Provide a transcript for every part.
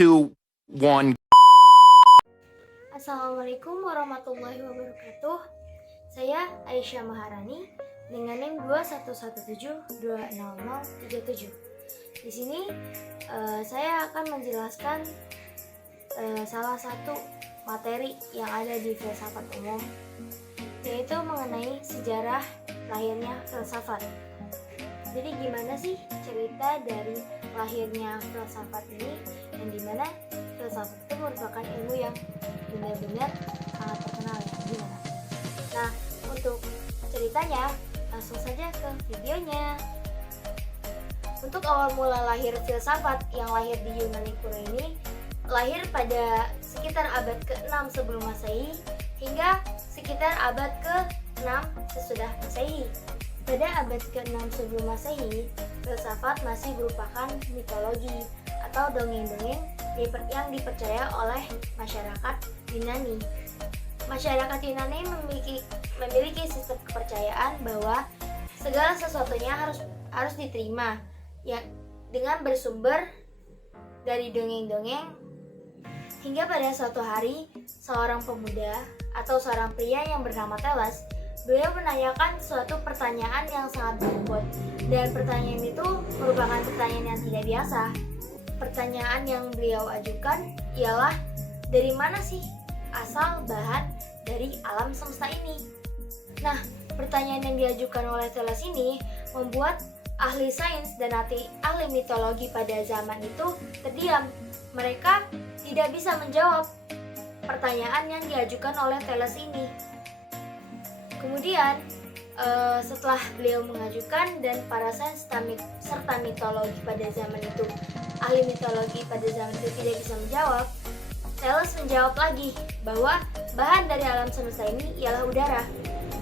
2, 1. Assalamualaikum warahmatullahi wabarakatuh. Saya Aisyah Maharani dengan NIM 2117200037. Di sini saya akan menjelaskan salah satu materi yang ada di filsafat umum, yaitu mengenai sejarah lahirnya filsafat. Jadi gimana sih cerita dari lahirnya filsafat ini, dan dimana filsafat itu merupakan ilmu yang benar-benar sangat terkenal ya, gimana? Nah, untuk ceritanya langsung saja ke videonya. Untuk awal mula lahir filsafat yang lahir di Yunani kuno ini lahir pada sekitar abad ke-6 sebelum Masehi hingga sekitar abad ke-6 sesudah Masehi. Pada abad ke-6 sebelum Masehi, filsafat masih merupakan mitologi atau dongeng-dongeng yang dipercaya oleh masyarakat Yunani. Masyarakat Yunani memiliki sistem kepercayaan bahwa segala sesuatunya harus diterima ya, dengan bersumber dari dongeng-dongeng, hingga pada suatu hari seorang pemuda atau seorang pria yang bernama Thales, beliau menanyakan suatu pertanyaan yang sangat berbobot, dan pertanyaan itu merupakan pertanyaan yang tidak biasa. Pertanyaan yang beliau ajukan ialah, dari mana sih asal bahan dari alam semesta ini? Nah, pertanyaan yang diajukan oleh Thales ini membuat ahli sains dan ahli mitologi pada zaman itu terdiam. Mereka tidak bisa menjawab pertanyaan yang diajukan oleh Thales ini. Kemudian setelah beliau mengajukan dan para sains serta mitologi pada zaman itu, ahli mitologi pada zaman itu tidak bisa menjawab, Thales menjawab lagi bahwa bahan dari alam semesta ini ialah udara,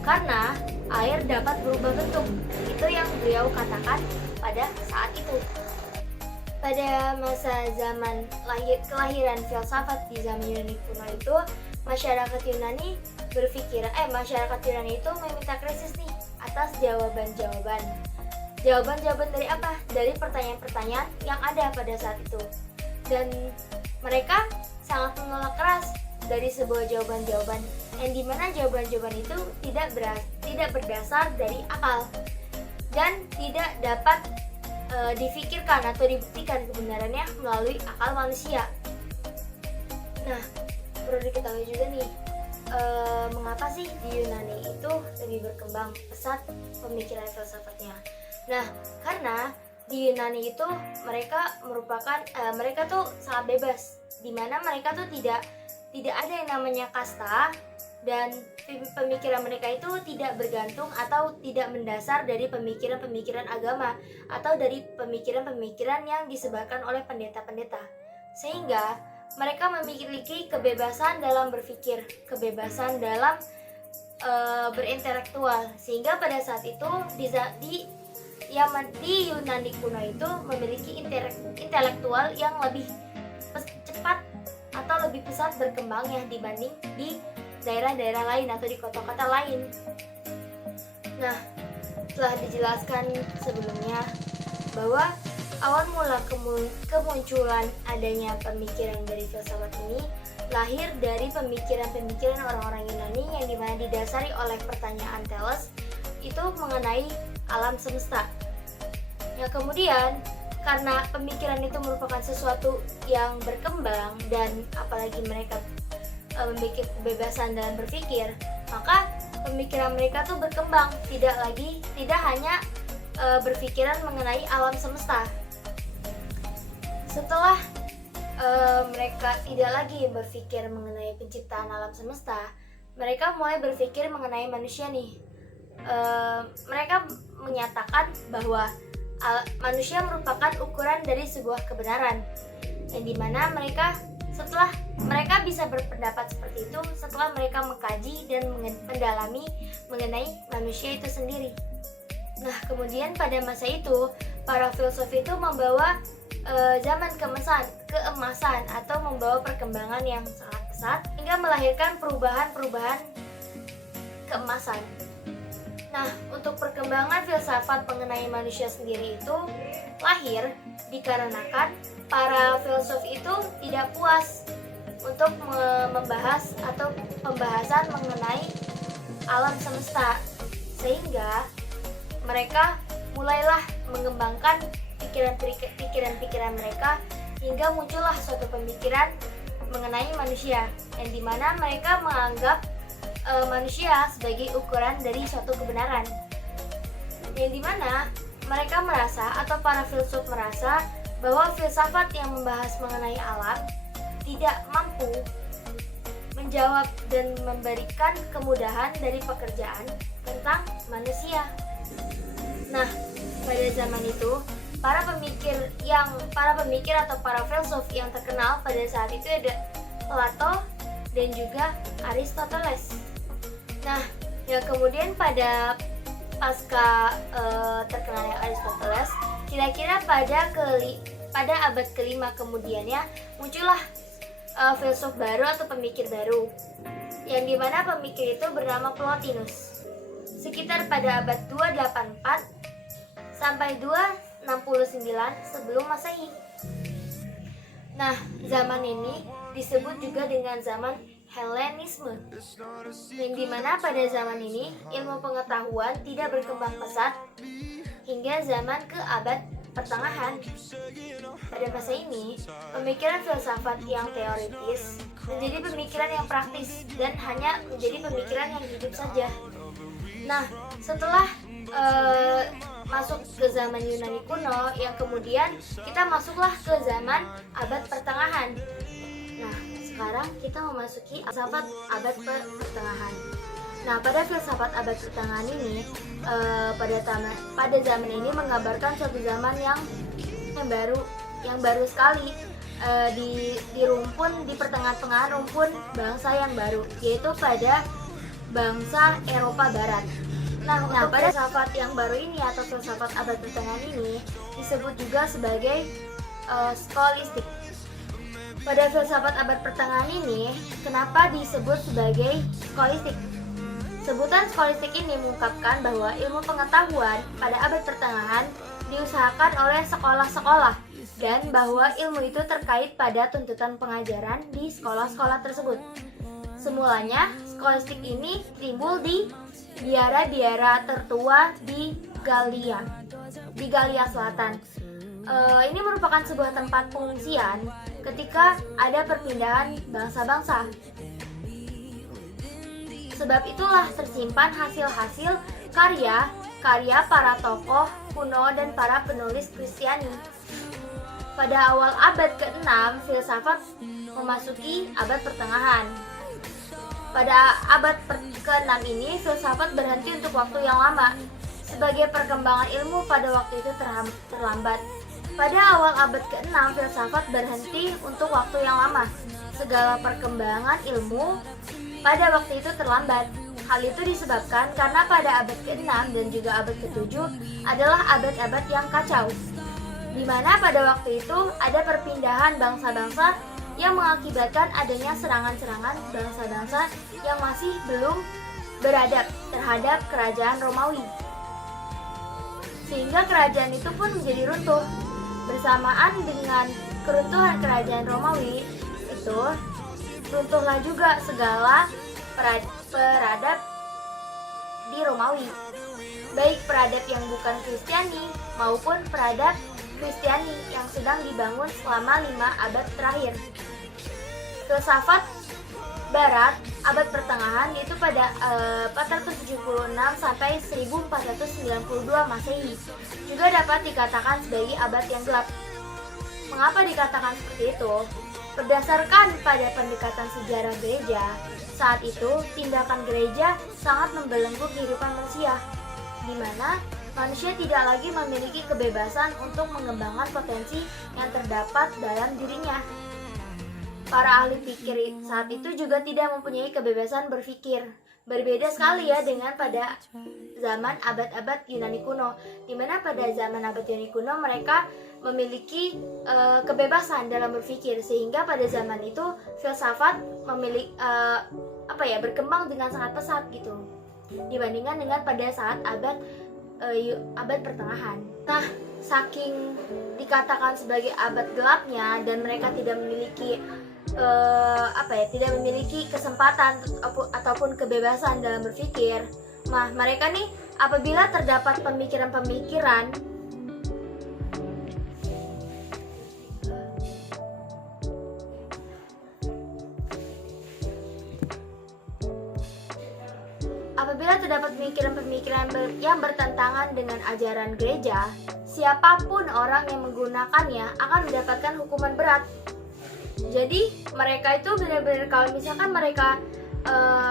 karena air dapat berubah bentuk. Itu yang beliau katakan pada saat itu. Pada masa zaman kelahiran filsafat di zaman Yunani kuno itu, masyarakat Yunani itu meminta krisis nih atas jawaban-jawaban dari apa? Dari pertanyaan-pertanyaan yang ada pada saat itu. Dan mereka sangat menolak keras dari sebuah jawaban-jawaban yang dimana jawaban-jawaban itu tidak berdasar dari akal dan tidak dapat difikirkan atau dibuktikan kebenarannya melalui akal manusia. Nah, perlu diketahui juga nih, mengapa sih di Yunani itu lebih berkembang pesat pemikiran filsafatnya. Nah, karena di Yunani itu mereka tuh sangat bebas, di mana mereka tuh tidak ada yang namanya kasta, dan pemikiran mereka itu tidak bergantung atau tidak mendasar dari pemikiran-pemikiran agama atau dari pemikiran-pemikiran yang disebarkan oleh pendeta-pendeta. Sehingga mereka memiliki kebebasan dalam berpikir, kebebasan dalam berintelektual, sehingga pada saat itu di Yunani kuno itu memiliki intelektual yang lebih cepat atau lebih pesat berkembangnya dibanding di daerah-daerah lain atau di kota-kota lain. Nah, telah dijelaskan sebelumnya bahwa awal mula kemunculan adanya pemikiran dari filsafat ini lahir dari pemikiran-pemikiran orang-orang Yunani yang dimana didasari oleh pertanyaan Thales itu mengenai alam semesta. Ya, kemudian karena pemikiran itu merupakan sesuatu yang berkembang dan apalagi mereka memiliki kebebasan dalam berpikir, maka pemikiran mereka tuh berkembang, tidak hanya berpikiran mengenai alam semesta. Setelah mereka tidak lagi berpikir mengenai penciptaan alam semesta, mereka mulai berpikir mengenai manusia nih. Mereka menyatakan bahwa manusia merupakan ukuran dari sebuah kebenaran, yang dimana setelah mereka bisa berpendapat seperti itu setelah mereka mengkaji dan mendalami mengenai manusia itu sendiri. Nah, kemudian pada masa itu para filsuf itu membawa zaman keemasan atau membawa perkembangan yang sangat pesat hingga melahirkan perubahan keemasan. Nah, untuk perkembangan filsafat mengenai manusia sendiri itu lahir dikarenakan para filsuf itu tidak puas untuk membahas atau pembahasan mengenai alam semesta, sehingga mereka mulailah mengembangkan pikiran-pikiran mereka hingga muncullah suatu pemikiran mengenai manusia, yang dimana mereka menganggap manusia sebagai ukuran dari suatu kebenaran, yang dimana mereka merasa atau para filsuf merasa bahwa filsafat yang membahas mengenai alam tidak mampu menjawab dan memberikan kemudahan dari pekerjaan tentang manusia. Nah, pada zaman itu para pemikir atau para filsuf yang terkenal pada saat itu ada Plato dan juga Aristoteles. Nah, yang kemudian pada pasca terkenalnya Aristoteles, kira-kira pada abad kelima kemudiannya muncullah filsuf baru atau pemikir baru, yang dimana pemikir itu bernama Plotinus, sekitar pada abad 284 sampai 269 sebelum Masehi. Nah, zaman ini disebut juga dengan zaman Helenisme, yang dimana pada zaman ini ilmu pengetahuan tidak berkembang pesat hingga zaman ke abad pertengahan. Pada masa ini, pemikiran filsafat yang teoritis menjadi pemikiran yang praktis dan hanya menjadi pemikiran yang hidup saja. Nah, setelah masuk ke zaman Yunani kuno, yang kemudian kita masuklah ke zaman abad pertengahan. Nah, sekarang kita memasuki filsafat abad pertengahan. Nah, pada filsafat abad pertengahan ini, pada zaman ini menggambarkan suatu zaman yang baru sekali, di pertengahan rumpun bangsa yang baru, yaitu pada bangsa Eropa Barat. Nah, pada filsafat yang baru ini atau filsafat abad pertengahan ini disebut juga sebagai skolastik. Pada filsafat abad pertengahan ini, kenapa disebut sebagai skolastik? Sebutan skolastik ini mengungkapkan bahwa ilmu pengetahuan pada abad pertengahan diusahakan oleh sekolah-sekolah, dan bahwa ilmu itu terkait pada tuntutan pengajaran di sekolah-sekolah tersebut. Semulanya, skolastik ini timbul di biara-biara tertua di Galia Selatan. Ini merupakan sebuah tempat pengungsian ketika ada perpindahan bangsa-bangsa. Sebab itulah tersimpan hasil-hasil karya para tokoh kuno dan para penulis Kristiani. Pada awal abad ke-6, filsafat memasuki abad pertengahan. Pada abad ke-6 ini, filsafat berhenti untuk waktu yang lama. Sebagai perkembangan ilmu pada waktu itu terlambat. Pada awal abad ke-6, filsafat berhenti untuk waktu yang lama. Segala perkembangan ilmu pada waktu itu terlambat. Hal itu disebabkan karena pada abad ke-6 dan juga abad ke-7 adalah abad-abad yang kacau, di mana pada waktu itu ada perpindahan bangsa-bangsa yang mengakibatkan adanya serangan-serangan bangsa-bangsa yang masih belum beradab terhadap kerajaan Romawi. Sehingga kerajaan itu pun menjadi runtuh. Bersamaan dengan keruntuhan kerajaan Romawi itu, runtuhlah juga segala peradab di Romawi, baik peradab yang bukan Kristiani maupun peradab Kristiani yang sedang dibangun selama 5 abad terakhir. Filsafat Barat abad pertengahan yaitu pada 476 sampai 1492 Masehi juga dapat dikatakan sebagai abad yang gelap. Mengapa dikatakan seperti itu? Berdasarkan pada pendekatan sejarah gereja, saat itu tindakan gereja sangat membelenggu kehidupan manusia, di mana manusia tidak lagi memiliki kebebasan untuk mengembangkan potensi yang terdapat dalam dirinya. Para ahli pikir saat itu juga tidak mempunyai kebebasan berpikir. Berbeda sekali ya dengan pada zaman abad-abad Yunani kuno, di mana pada zaman abad Yunani kuno mereka memiliki kebebasan dalam berpikir, sehingga pada zaman itu filsafat berkembang dengan sangat pesat gitu, dibandingkan dengan pada saat abad pertengahan. Nah, saking dikatakan sebagai abad gelapnya dan mereka tidak memiliki tidak memiliki kesempatan ataupun kebebasan dalam berpikir. Nah, mereka nih apabila terdapat pemikiran-pemikiran yang bertentangan dengan ajaran gereja, siapapun orang yang menggunakannya akan mendapatkan hukuman berat. Jadi mereka itu benar-benar kalau misalkan mereka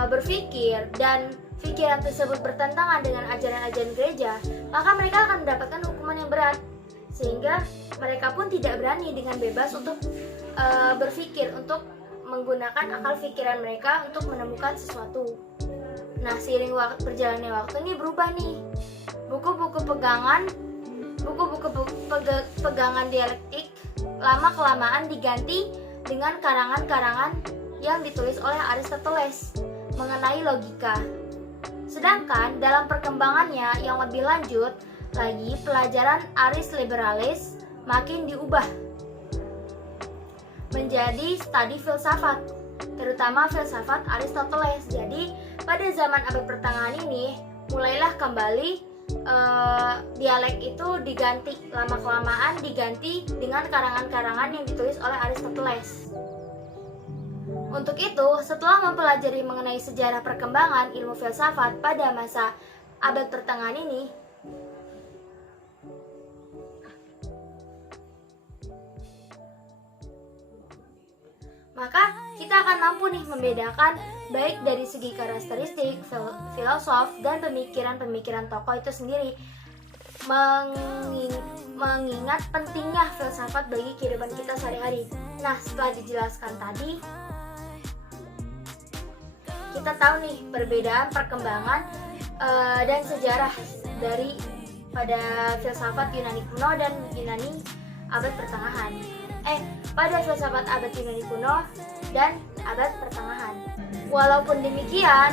berpikir dan pikiran tersebut bertentangan dengan ajaran-ajaran gereja, maka mereka akan mendapatkan hukuman yang berat. Sehingga mereka pun tidak berani dengan bebas untuk berpikir, untuk menggunakan akal pikiran mereka untuk menemukan sesuatu. Nah, seiring berjalannya waktu ini berubah nih. Buku-buku pegangan dialektik lama-kelamaan diganti dengan karangan-karangan yang ditulis oleh Aristoteles mengenai logika. Sedangkan dalam perkembangannya yang lebih lanjut lagi, pelajaran Aris Liberalis makin diubah menjadi studi filsafat, terutama filsafat Aristoteles. Jadi pada zaman abad pertengahan ini mulailah kembali dialek itu diganti, lama-kelamaan diganti dengan karangan-karangan yang ditulis oleh Aristoteles. Untuk itu, setelah mempelajari mengenai sejarah perkembangan ilmu filsafat pada masa abad pertengahan ini, maka kita akan mampu nih membedakan baik dari segi karakteristik, filosof, dan pemikiran-pemikiran tokoh itu sendiri, mengingat pentingnya filsafat bagi kehidupan kita sehari-hari. Nah, setelah dijelaskan tadi, kita tahu nih perbedaan perkembangan dan sejarah dari pada filsafat Yunani kuno dan Yunani abad pertengahan. Pada filsafat abad Yunani kuno dan abad pertengahan. Walaupun demikian,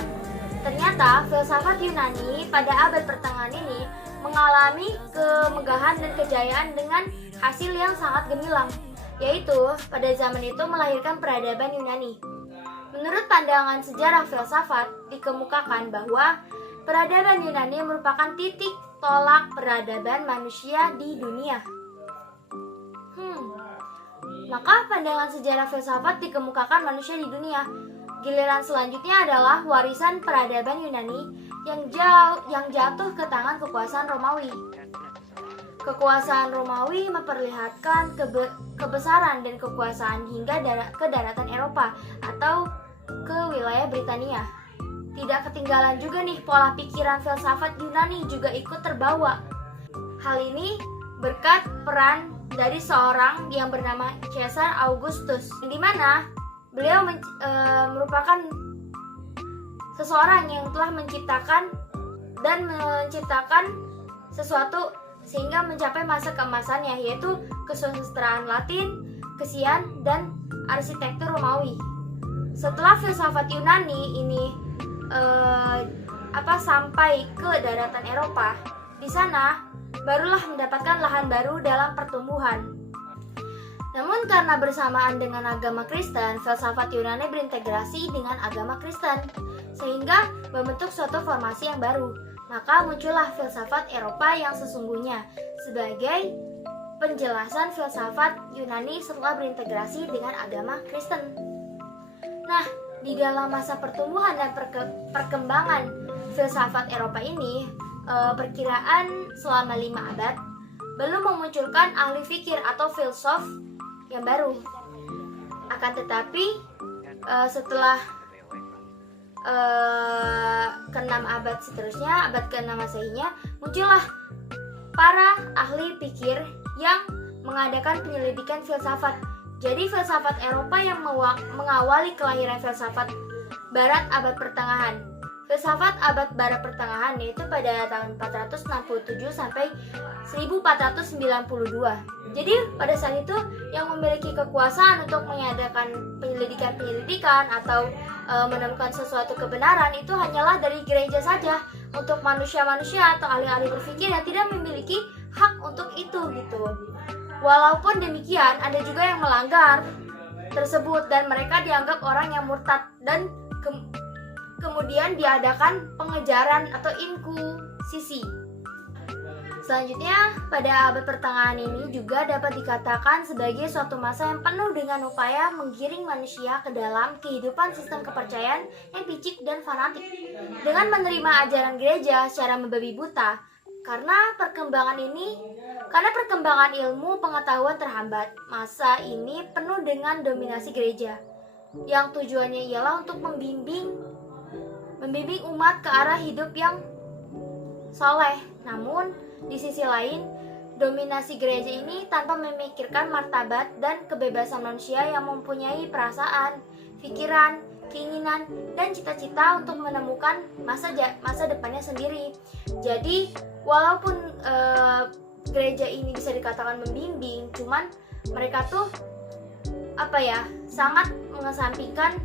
ternyata filsafat Yunani pada abad pertengahan ini mengalami kemegahan dan kejayaan dengan hasil yang sangat gemilang, yaitu pada zaman itu melahirkan peradaban Yunani. Menurut pandangan sejarah filsafat, dikemukakan bahwa peradaban Yunani merupakan titik tolak peradaban manusia di dunia. Maka pandangan sejarah filsafat dikemukakan manusia di dunia. Giliran selanjutnya adalah warisan peradaban Yunani yang jatuh ke tangan kekuasaan Romawi. Kekuasaan Romawi memperlihatkan kebesaran dan kekuasaan hingga ke daratan Eropa atau ke wilayah Britania. Tidak ketinggalan juga nih pola pikiran filsafat Yunani juga ikut terbawa. Hal ini berkat peran dari seorang yang bernama Caesar Augustus, di mana beliau merupakan seseorang yang telah menciptakan sesuatu sehingga mencapai masa keemasannya, yaitu kesusastraan Latin, kesian, dan arsitektur Romawi. Setelah filsafat Yunani ini sampai ke daratan Eropa, di sana barulah mendapatkan lahan baru dalam pertumbuhan. Namun karena bersamaan dengan agama Kristen, filsafat Yunani berintegrasi dengan agama Kristen, sehingga membentuk suatu formasi yang baru. Maka muncullah filsafat Eropa yang sesungguhnya sebagai penjelasan filsafat Yunani setelah berintegrasi dengan agama Kristen. Nah, di dalam masa pertumbuhan dan perkembangan filsafat Eropa ini, perkiraan selama 5 abad, belum memunculkan ahli fikir atau filsuf yang baru. Akan tetapi setelah ke-6 abad seterusnya, abad ke-6 Masehinya, muncullah para ahli pikir yang mengadakan penyelidikan filsafat. Jadi filsafat Eropa yang mengawali kelahiran filsafat Barat abad pertengahan. Filsafat abad Barat pertengahan yaitu pada tahun 467 sampai 1492. Jadi pada saat itu yang memiliki kekuasaan untuk mengadakan penyelidikan atau menemukan sesuatu kebenaran itu hanyalah dari gereja saja. Untuk manusia-manusia atau ahli-ahli berpikir yang tidak memiliki hak untuk itu gitu. Walaupun demikian, ada juga yang melanggar tersebut dan mereka dianggap orang yang murtad dan kemudian diadakan pengejaran atau inkusisi. Selanjutnya, pada abad pertengahan ini juga dapat dikatakan sebagai suatu masa yang penuh dengan upaya menggiring manusia ke dalam kehidupan sistem kepercayaan yang picik dan fanatik. Dengan menerima ajaran gereja secara membabi buta, karena perkembangan ilmu pengetahuan terhambat, masa ini penuh dengan dominasi gereja, yang tujuannya ialah untuk membimbing umat ke arah hidup yang soleh. Namun, di sisi lain, dominasi gereja ini tanpa memikirkan martabat dan kebebasan manusia yang mempunyai perasaan, pikiran, keinginan, dan cita-cita untuk menemukan masa depannya sendiri. Jadi, walaupun gereja ini bisa dikatakan membimbing, cuman mereka tuh sangat mengesampingkan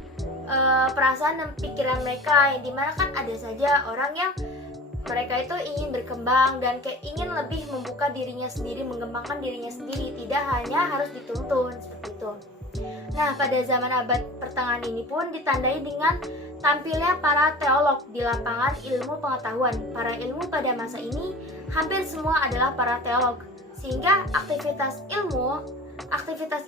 perasaan dan pikiran mereka, yang dimana kan ada saja orang yang mereka itu ingin berkembang dan ingin lebih membuka dirinya sendiri, mengembangkan dirinya sendiri, tidak hanya harus dituntun seperti itu. Nah, pada zaman abad pertengahan ini pun ditandai dengan tampilnya para teolog di lapangan ilmu pengetahuan. Para ilmu pada masa ini hampir semua adalah para teolog, sehingga aktivitas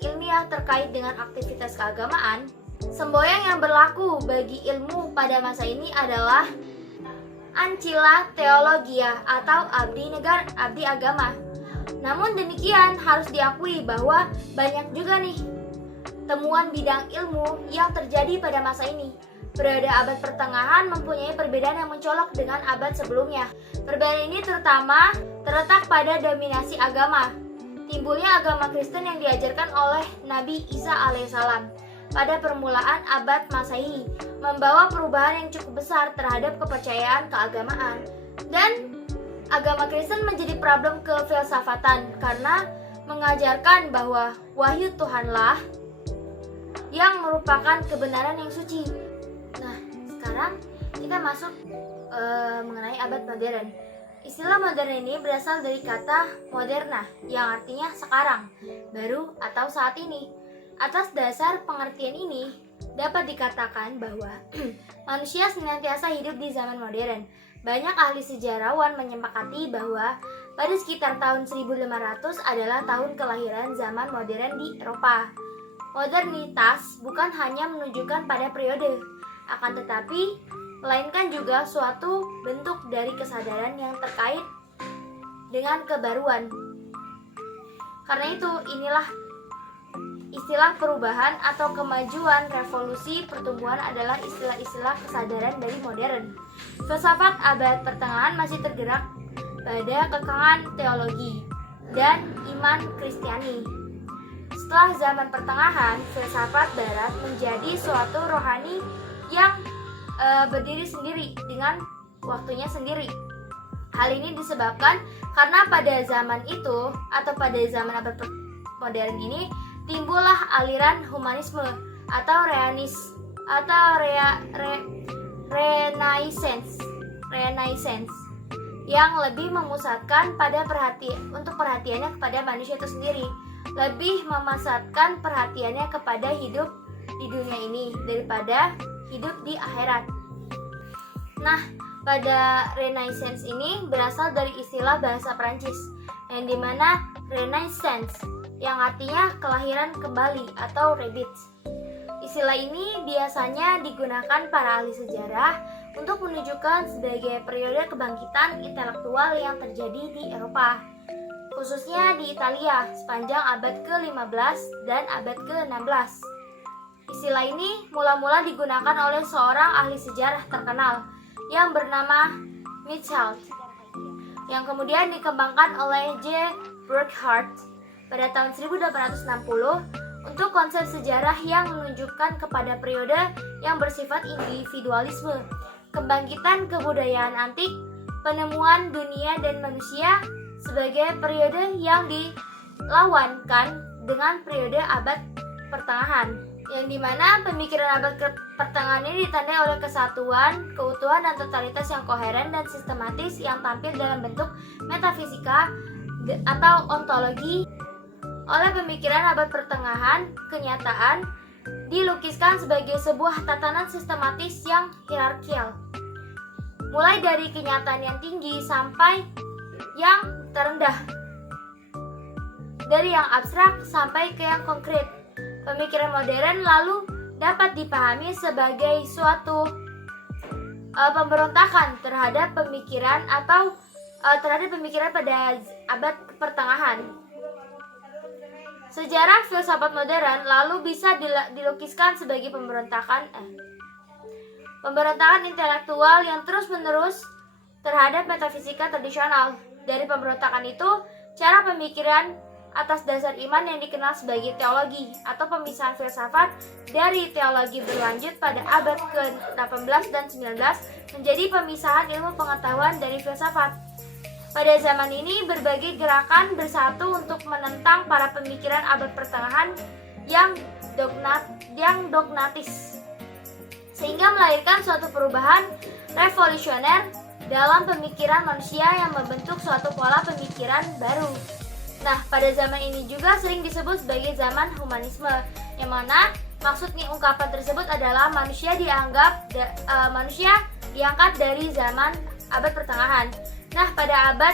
ilmiah terkait dengan aktivitas keagamaan, semboyan yang berlaku bagi ilmu pada masa ini adalah Ancilla Theologia atau abdi agama. Namun demikian, harus diakui bahwa banyak juga nih temuan bidang ilmu yang terjadi pada masa ini. Periode abad pertengahan mempunyai perbedaan yang mencolok dengan abad sebelumnya. Perbedaan ini terutama terletak pada dominasi agama. Timbulnya agama Kristen yang diajarkan oleh Nabi Isa alaihissalam pada permulaan abad Masehi membawa perubahan yang cukup besar terhadap kepercayaan keagamaan. Dan agama Kristen menjadi problem kefilsafatan karena mengajarkan bahwa wahyu Tuhanlah yang merupakan kebenaran yang suci. Nah, sekarang kita masuk mengenai abad modern. Istilah modern ini berasal dari kata moderna yang artinya sekarang, baru atau saat ini. Atas dasar pengertian ini, dapat dikatakan bahwa manusia senantiasa hidup di zaman modern. Banyak ahli sejarawan menyepakati bahwa pada sekitar tahun 1500 adalah tahun kelahiran zaman modern di Eropa. Modernitas bukan hanya menunjukkan pada periode, akan tetapi melainkan juga suatu bentuk dari kesadaran yang terkait dengan kebaruan. Karena itu, inilah istilah perubahan atau kemajuan, revolusi, pertumbuhan adalah istilah-istilah kesadaran dari modern. Filsafat abad pertengahan masih tergerak pada kekangan teologi dan iman Kristiani. Setelah zaman pertengahan, filsafat barat menjadi suatu rohani yang berdiri sendiri dengan waktunya sendiri. Hal ini disebabkan karena pada zaman itu atau pada zaman abad modern ini timbullah aliran humanisme atau Renaissance yang lebih memusatkan pada perhatiannya kepada manusia itu sendiri, lebih memusatkan perhatiannya kepada hidup di dunia ini daripada hidup di akhirat. Nah, pada Renaissance ini berasal dari istilah bahasa Prancis yang dimana Renaissance yang artinya kelahiran kembali atau rebirth. Istilah ini biasanya digunakan para ahli sejarah untuk menunjukkan sebagai periode kebangkitan intelektual yang terjadi di Eropa, khususnya di Italia sepanjang abad ke-15 dan abad ke-16. Istilah ini mula-mula digunakan oleh seorang ahli sejarah terkenal yang bernama Mitchell, yang kemudian dikembangkan oleh J. Burckhardt pada tahun 1860 untuk konsep sejarah yang menunjukkan kepada periode yang bersifat individualisme, kebangkitan kebudayaan antik, penemuan dunia dan manusia sebagai periode yang dilawankan dengan periode abad pertengahan, yang dimana pemikiran abad pertengahan ini ditandai oleh kesatuan, keutuhan, dan totalitas yang koheren dan sistematis yang tampil dalam bentuk metafisika atau ontologi oleh pemikiran abad pertengahan, kenyataan dilukiskan sebagai sebuah tatanan sistematis yang hierarkial, mulai dari kenyataan yang tinggi sampai yang terendah, dari yang abstrak sampai ke yang konkret. Pemikiran modern lalu dapat dipahami sebagai suatu pemberontakan terhadap pemikiran atau terhadap pemikiran pada abad pertengahan. Sejarah filsafat modern lalu bisa dilukiskan sebagai pemberontakan intelektual yang terus-menerus terhadap metafisika tradisional. Dari pemberontakan itu, cara pemikiran atas dasar iman yang dikenal sebagai teologi atau pemisahan filsafat dari teologi berlanjut pada abad ke-18 dan 19 menjadi pemisahan ilmu pengetahuan dari filsafat. Pada zaman ini, berbagai gerakan bersatu untuk menentang para pemikiran abad pertengahan yang dogmatis, sehingga melahirkan suatu perubahan revolusioner dalam pemikiran manusia yang membentuk suatu pola pemikiran baru. Nah, pada zaman ini juga sering disebut sebagai zaman humanisme, yang mana maksud ungkapan tersebut adalah manusia diangkat dari zaman abad pertengahan. Nah, pada abad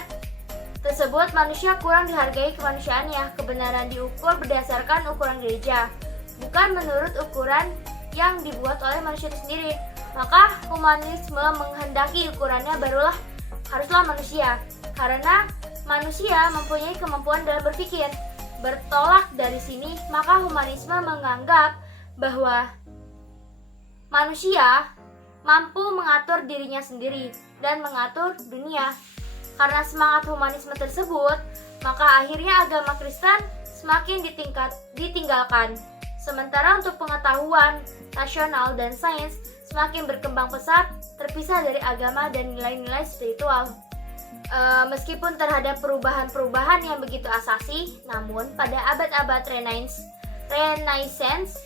tersebut manusia kurang dihargai kemanusiaannya. Kebenaran diukur berdasarkan ukuran gereja, bukan menurut ukuran yang dibuat oleh manusia itu sendiri. Maka humanisme menghendaki ukurannya haruslah manusia, karena manusia mempunyai kemampuan dalam berpikir. Bertolak dari sini, maka humanisme menganggap bahwa manusia mampu mengatur dirinya sendiri dan mengatur dunia. Karena semangat humanisme tersebut, maka akhirnya agama Kristen semakin ditinggalkan. Sementara untuk pengetahuan rasional dan sains semakin berkembang pesat, terpisah dari agama dan nilai-nilai spiritual. Meskipun terhadap perubahan-perubahan yang begitu asasi, namun pada abad-abad Renaissance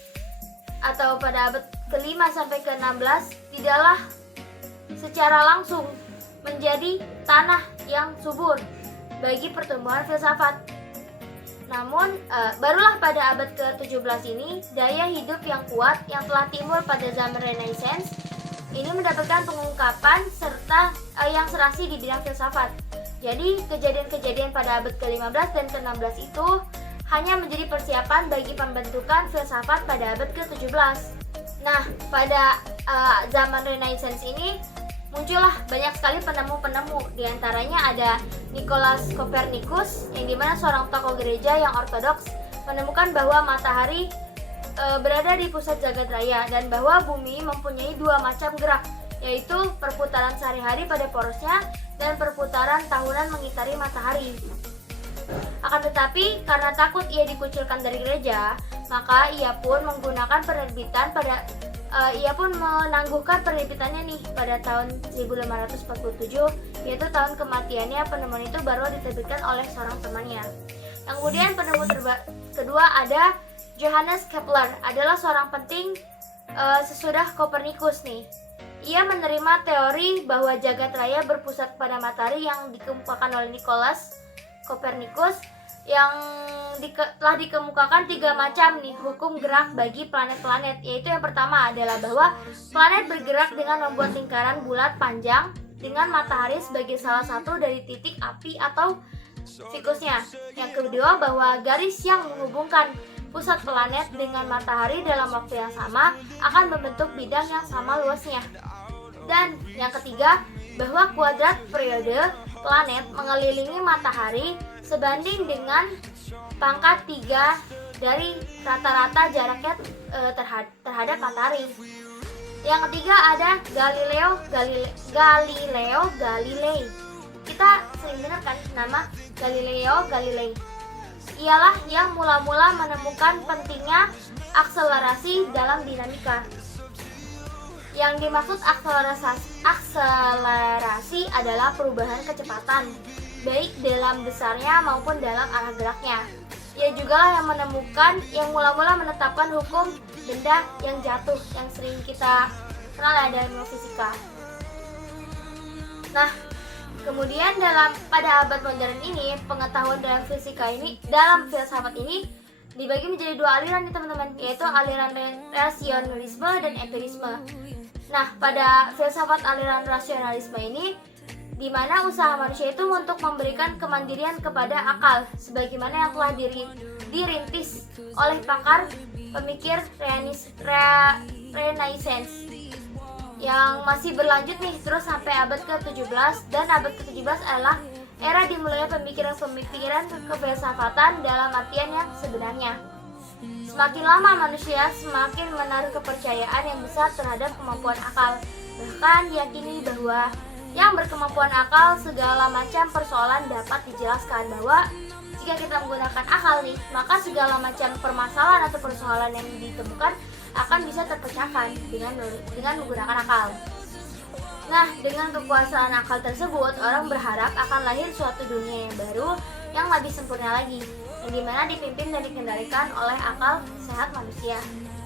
atau pada abad ke-5 sampai ke-16 tidaklah secara langsung menjadi tanah yang subur bagi pertumbuhan filsafat. Namun, barulah pada abad ke-17 ini, daya hidup yang kuat yang telah timbul pada zaman Renaissance ini mendapatkan pengungkapan serta yang serasi di bidang filsafat. Jadi, kejadian-kejadian pada abad ke-15 dan ke-16 itu hanya menjadi persiapan bagi pembentukan filsafat pada abad ke-17. Nah, pada zaman Renaissance ini muncullah banyak sekali penemu-penemu. Di antaranya ada Nicolaus Copernicus, yang dimana seorang tokoh gereja yang ortodoks menemukan bahwa matahari berada di pusat jagat raya dan bahwa bumi mempunyai dua macam gerak, yaitu perputaran sehari-hari pada porosnya dan perputaran tahunan mengitari matahari. Akan tetapi, karena takut ia dikucilkan dari gereja, maka ia pun menangguhkan penerbitannya pada tahun 1547, yaitu tahun kematiannya. Penemuan itu baru diterbitkan oleh seorang temannya. Yang kemudian penemu kedua ada Johannes Kepler, adalah seorang penting sesudah Copernicus Ia menerima teori bahwa jagat raya berpusat pada matahari yang dikemukakan oleh Nicolaus Copernicus, yang telah dikemukakan 3 macam hukum gerak bagi planet-planet, yaitu yang pertama adalah bahwa planet bergerak dengan membuat lingkaran bulat panjang dengan matahari sebagai salah satu dari titik api atau sikusnya. Yang kedua, bahwa garis yang menghubungkan pusat planet dengan matahari dalam waktu yang sama akan membentuk bidang yang sama luasnya. Dan yang ketiga, bahwa kuadrat periode planet mengelilingi matahari sebanding dengan pangkat 3 dari rata-rata jaraknya terhadap matahari. Yang ketiga ada Galileo Galilei. Kita sering dengar kan nama Galileo Galilei. Ialah yang mula-mula menemukan pentingnya akselerasi dalam dinamika. Yang dimaksud akselerasi adalah perubahan kecepatan, baik dalam besarnya maupun dalam arah geraknya. Ia juga yang mula-mula menetapkan hukum benda yang jatuh yang sering kita kenal dalam ilmu fisika. Nah, Kemudian pada abad modern ini, pengetahuan dalam filsafat ini dibagi menjadi dua aliran nih teman-teman, yaitu aliran rasionalisme dan empirisme. Nah, pada filsafat aliran rasionalisme ini, di mana usaha manusia itu untuk memberikan kemandirian kepada akal, sebagaimana yang telah dirintis oleh pakar pemikir Renaissance yang masih berlanjut nih terus sampai abad ke-17, dan abad ke-17 adalah era dimulainya pemikiran-pemikiran kefilsafatan dalam artian yang sebenarnya. Semakin lama manusia semakin menaruh kepercayaan yang besar terhadap kemampuan akal, bahkan diyakini bahwa yang berkemampuan akal segala macam persoalan dapat dijelaskan, bahwa jika kita menggunakan akal nih, maka segala macam permasalahan atau persoalan yang ditemukan akan bisa terpecahkan dengan menggunakan akal. Nah, dengan kekuasaan akal tersebut, orang berharap akan lahir suatu dunia yang baru yang lebih sempurna lagi, yang dimana dipimpin dan dikendalikan oleh akal sehat manusia.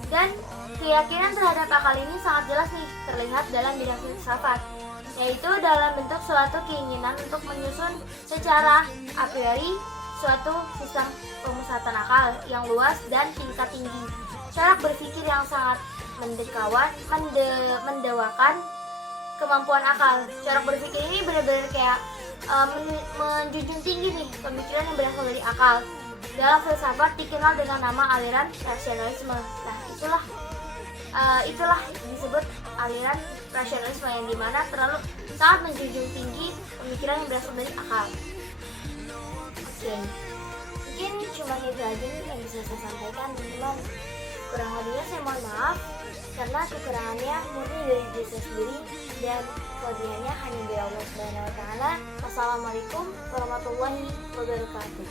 Dan keyakinan terhadap akal ini sangat jelas nih terlihat dalam bidang filsafat, yaitu dalam bentuk suatu keinginan untuk menyusun secara a priori suatu sistem pemusatan akal yang luas dan tingkat tinggi, cara berpikir yang sangat mendewakan kemampuan akal. Cara berpikir ini benar-benar kayak menjunjung tinggi nih pemikiran yang berasal dari akal. Dalam filsafat dikenal dengan nama aliran rasionalisme. Nah, itulah disebut aliran rasionalisme, yang dimana terlalu sangat menjunjung tinggi pemikiran yang berasal dari akal. Oke, mungkin cuma itu aja nih yang bisa saya sampaikan, teman-teman. Kurang lebihnya saya mohon maaf, karena kekurangannya murni dari diri saya sendiri dan kelebihannya hanya dari Allah Subhanahu wa Ta'ala. Wassalamualaikum warahmatullahi wabarakatuh.